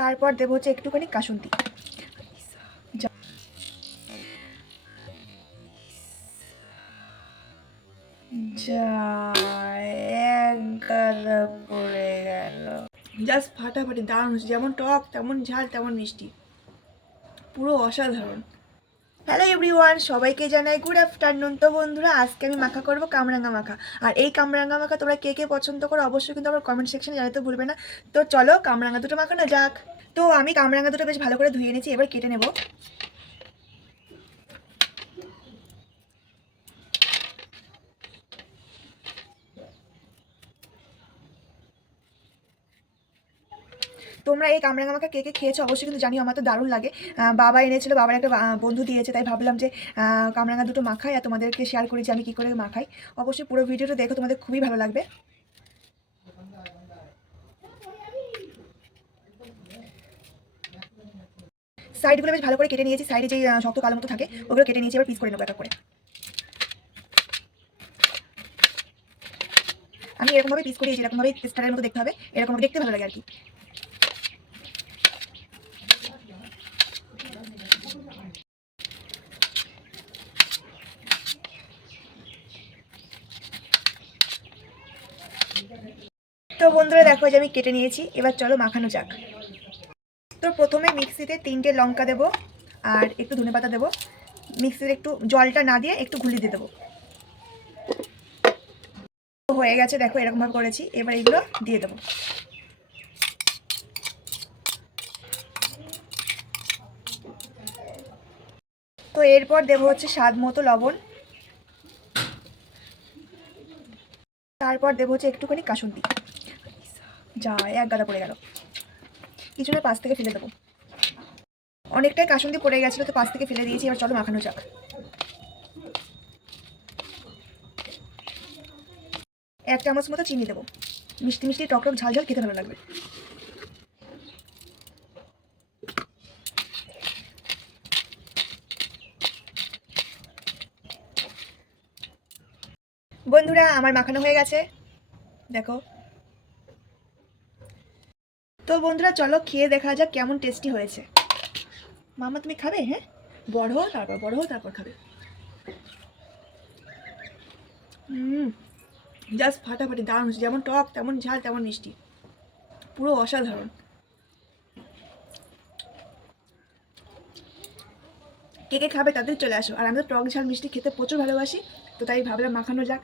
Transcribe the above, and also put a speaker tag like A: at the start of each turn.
A: তারপর দেবো হচ্ছে একটুখানি কাসুন্তি। জাস্ট ফাটাফাটি, দারুণ হচ্ছে যেমন টক, তেমন ঝাল, তেমন মিষ্টি। পুরো অসাধারণ। হ্যালো এভরিওয়ান সবাইকে জানাই গুড আফটারনুন তো বন্ধুরা, আজকে আমি মাখা করব কামরাঙ্গা মাখা। আর এই কামরাঙ্গা মাখা তোমরা কে কে পছন্দ করো অবশ্যই কিন্তু আমার কমেন্ট সেকশনে জানাতে ভুলবে না। তো চলো কামরাঙ্গা দুটো মাখানো যাক। তো আমি কামরাঙ্গা দুটো বেশ ভালো করে ধুয়ে এনেছি, এবার কেটে নেব। তোমরা এই কামরাঙ্গা মাখা কে কে খেয়েছো? অবশ্যই কিন্তু জানিও আমার তো দারুণ লাগে। বাবা এনেছিল বাবার একটা বন্ধু দিয়েছে তাই ভাবলাম যে আহ, কামরাঙ্গা দুটো মাখাই আর তোমাদেরকে শেয়ার করি যে আমি কী করে মাখাই। অবশ্যই পুরো ভিডিওটা দেখো তোমাদের খুবই ভালো লাগবে। সাইডগুলো বেশ ভালো করে কেটে নিয়েছি সাইডে যে শক্ত কালো মতো থাকে ওগুলো কেটে নিয়েছি এবার পিস করে নেব একটা করে। আমি এরকমভাবে পিস করিয়েছি এরকমভাবে স্টারের মতো দেখতে হবে এরকমভাবে দেখতে ভালো লাগে আর কি। বন্ধুরা দেখো যে আমি কেটে নিয়েছি, এবার চলো মাখানো যাক। তো প্রথমে মিক্সিতে তিনটে লঙ্কা দেবো আর একটু ধনে পাতা দেবো। মিক্সিতে একটু জলটা না দিয়ে একটু ঘুলি দিয়ে দেবো। হয়ে গেছে, দেখো এরকমভাবে করেছি, এবার এগুলো দিয়ে দেবো। তো এরপর দেবো হচ্ছে স্বাদ মতো লবণ। তারপর দেবো হচ্ছে একটুখানি কাসুন্দি। যা, এক গাদা পড়ে গেল। কিছুটা পাশ থেকে ফেলে দেবো। অনেকটাই কাসুন্দি পড়ে গেছিল, তো পাশ থেকে ফেলে দিয়েছি, এবার চলো মাখানো যাক। এক চামচ মতো চিনি দেবো। মিষ্টি মিষ্টি টক টক ঝাল ঝাল খেতে ভালো লাগবে। বন্ধুরা, আমার মাখানো হয়ে গেছে। দেখো তো বন্ধুরা, চলো খেয়ে দেখা যাক কেমন টেস্টি হয়েছে। মামা, তুমি খাবে? হ্যাঁ? বড় হো তারপর বড় হো তারপর খাবে। হুম জাস্ট ফাটাফাটি, দারুণ হচ্ছে যেমন টক, তেমন ঝাল, তেমন মিষ্টি। পুরো অসাধারণ। কে কে খাবে তাদের চলে আসো। আর আমি তো টক, ঝাল, মিষ্টি খেতে প্রচুর ভালোবাসি, তো তাই ভাবলাম মাখানো যাক।